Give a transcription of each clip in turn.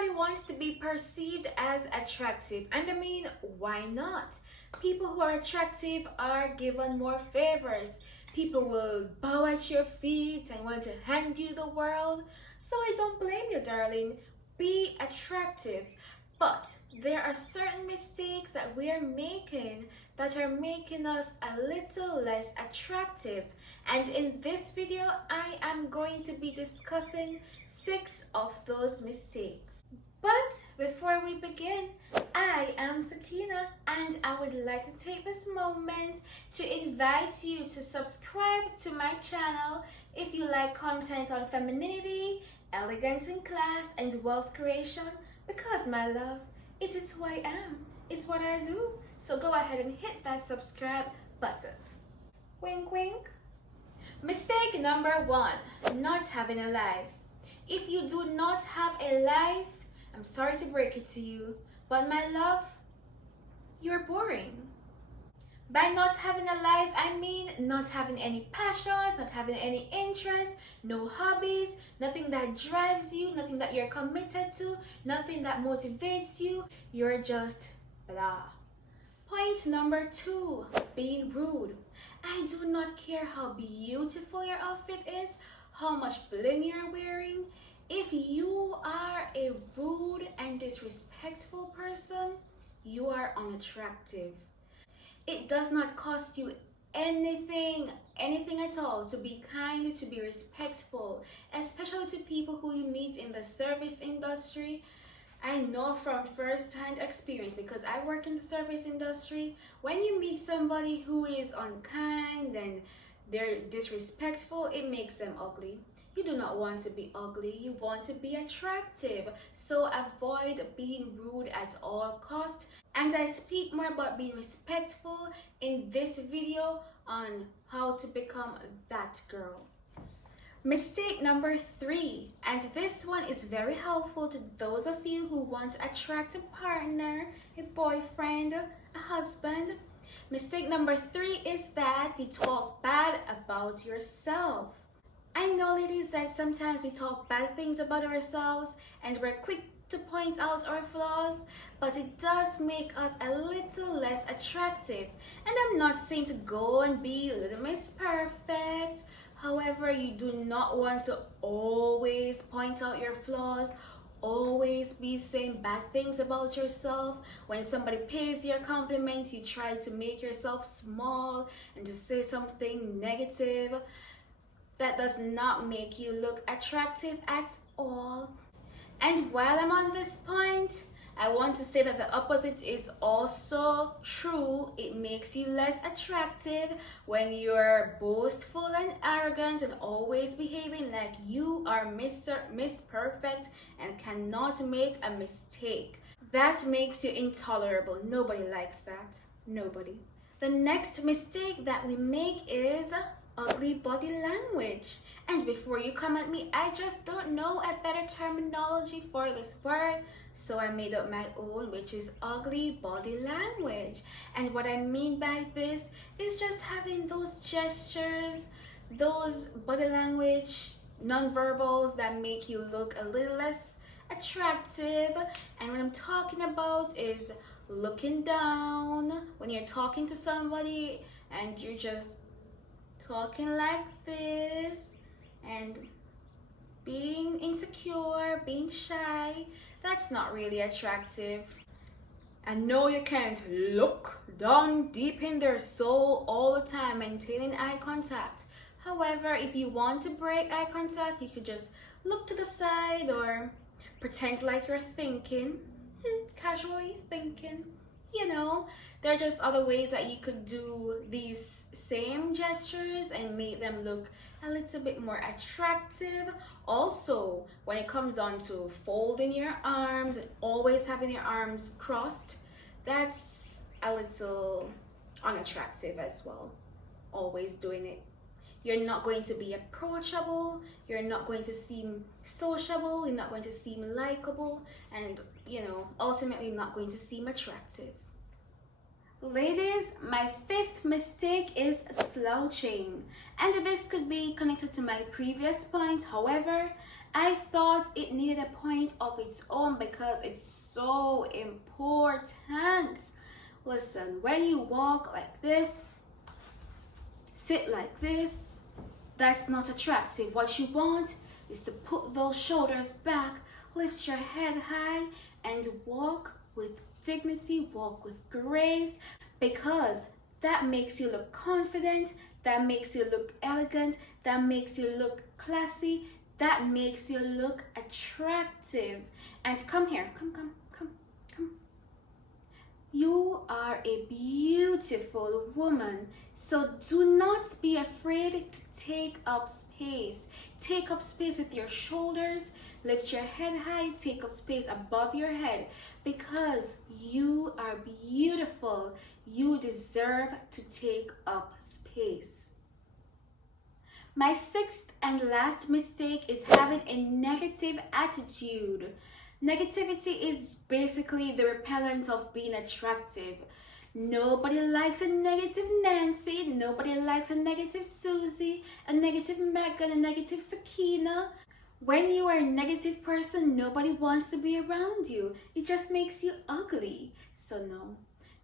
Everybody wants to be perceived as attractive, and I mean, why not? People who are attractive are given more favors. People will bow at your feet and want to hand you the world. So I don't blame you, darling. Be attractive. But there are certain mistakes that we are making that are making us a little less attractive. And in this video, I am going to be discussing 6 of those mistakes. But before we begin, I am Sakina and I would like to take this moment to invite you to subscribe to my channel if you like content on femininity, elegance and class, and wealth creation, because my love, it is who I am. It's what I do. So go ahead and hit that subscribe button. Wink, wink. Mistake number 1, not having a life. If you do not have a life, I'm sorry to break it to you, but my love, you're boring. By not having a life, I mean not having any passions, not having any interests, no hobbies, nothing that drives you, nothing that you're committed to, nothing that motivates you. You're just blah. Point number 2, being rude. I do not care how beautiful your outfit is, how much bling you're wearing. If you are a rude and disrespectful person, you are unattractive. It does not cost you anything at all to be kind, to be respectful, especially to people who you meet in the service industry. I know from first-hand experience, because I work in the service industry, when you meet somebody who is unkind and they're disrespectful, it makes them ugly. You do not want to be ugly, you want to be attractive. So avoid being rude at all costs. And I speak more about being respectful in this video on how to become that girl. Mistake number 3, and this one is very helpful to those of you who want to attract a partner, a boyfriend, a husband. Mistake number 3 is that you talk bad about yourself. I know, ladies, that sometimes we talk bad things about ourselves and we're quick to point out our flaws, but it does make us a little less attractive. And I'm not saying to go and be Little Miss Perfect. However, you do not want to always point out your flaws, always be saying bad things about yourself. When somebody pays you a compliment, you try to make yourself small and to say something negative. That does not make you look attractive at all. And while I'm on this point, I want to say that the opposite is also true. It makes you less attractive when you're boastful and arrogant and always behaving like you are Miss Perfect and cannot make a mistake. That makes you intolerable. Nobody likes that. Nobody. The next mistake that we make is ugly body language. And before you come at me, I just don't know a better terminology for this word, so I made up my own, which is ugly body language. And what I mean by this is just having those gestures, those body language nonverbals that make you look a little less attractive. And what I'm talking about is looking down when you're talking to somebody and you're just talking like this and being insecure, being shy. That's not really attractive. I know you can't look down deep in their soul all the time, maintaining eye contact. However, if you want to break eye contact, you could just look to the side or pretend like you're thinking, casually thinking. You know, there are just other ways that you could do these same gestures and make them look a little bit more attractive. Also, when it comes on to folding your arms and always having your arms crossed, that's a little unattractive as well. Always doing it. You're not going to be approachable, you're not going to seem sociable, you're not going to seem likable, and ultimately not going to seem attractive. Ladies, my fifth mistake is slouching, and this could be connected to my previous point. However, I thought it needed a point of its own because it's so important. Listen, when you walk like this, sit like this, that's not attractive. What you want is to put those shoulders back, lift your head high, and walk with dignity, walk with grace, because that makes you look confident, that makes you look elegant, that makes you look classy, that makes you look attractive. And come here, come. You are a beautiful woman, so do not be afraid to take up space. Take up space with your shoulders, lift your head high, take up space above your head, because you are beautiful. You deserve to take up space. My sixth and last mistake is having a negative attitude. Negativity is basically the repellent of being attractive. Nobody likes a negative Nancy, nobody likes a negative Susie, a negative Megan, a negative Sakina. When you are a negative person, nobody wants to be around you. It just makes you ugly. So no.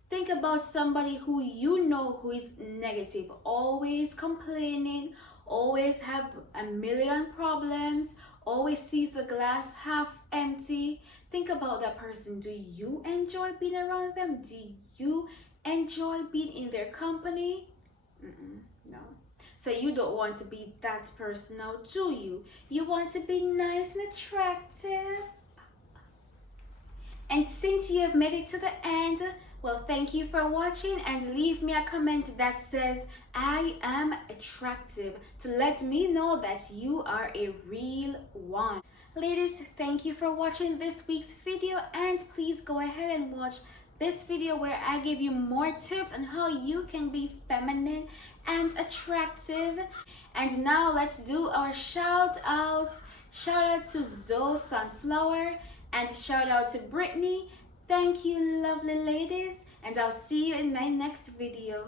Think about somebody who you know who is negative, always complaining, always have a million problems, always sees the glass half empty. Think about that person. Do you enjoy being around them? Do you enjoy being in their company? No. So you don't want to be that person now, do you? You want to be nice and attractive. And since you have made it to the end, well, thank you for watching, and leave me a comment that says I am attractive to let me know that you are a real one. Ladies, thank you for watching this week's video, and please go ahead and watch this video where I give you more tips on how you can be feminine and attractive. And now let's do our shout outs. Shout out to Zoe Sunflower and shout out to Brittany. Thank you, lovely ladies, and I'll see you in my next video.